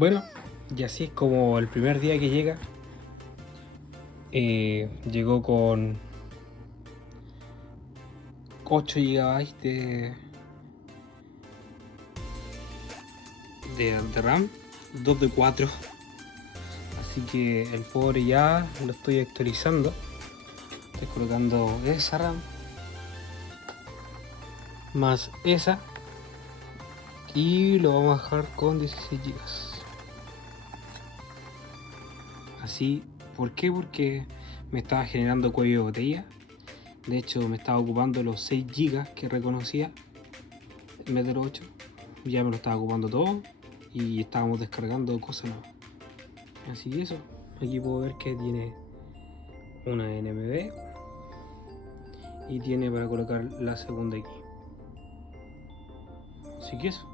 Bueno, y así es como el primer día que llega. Llegó con 8 GB de RAM, 2 de 4. Así que el pobre ya lo estoy actualizando. Estoy colocando esa RAM más esa y lo vamos a dejar con 16 GB. Así, ¿por qué? Porque me estaba generando cuello de botella. De hecho, me estaba ocupando los 6 GB que reconocía en vez de los 8. Ya me lo estaba ocupando todo y estábamos descargando cosas nuevas. Así que eso, aquí puedo ver que tiene una NMD y tiene para colocar la segunda aquí. Así que eso.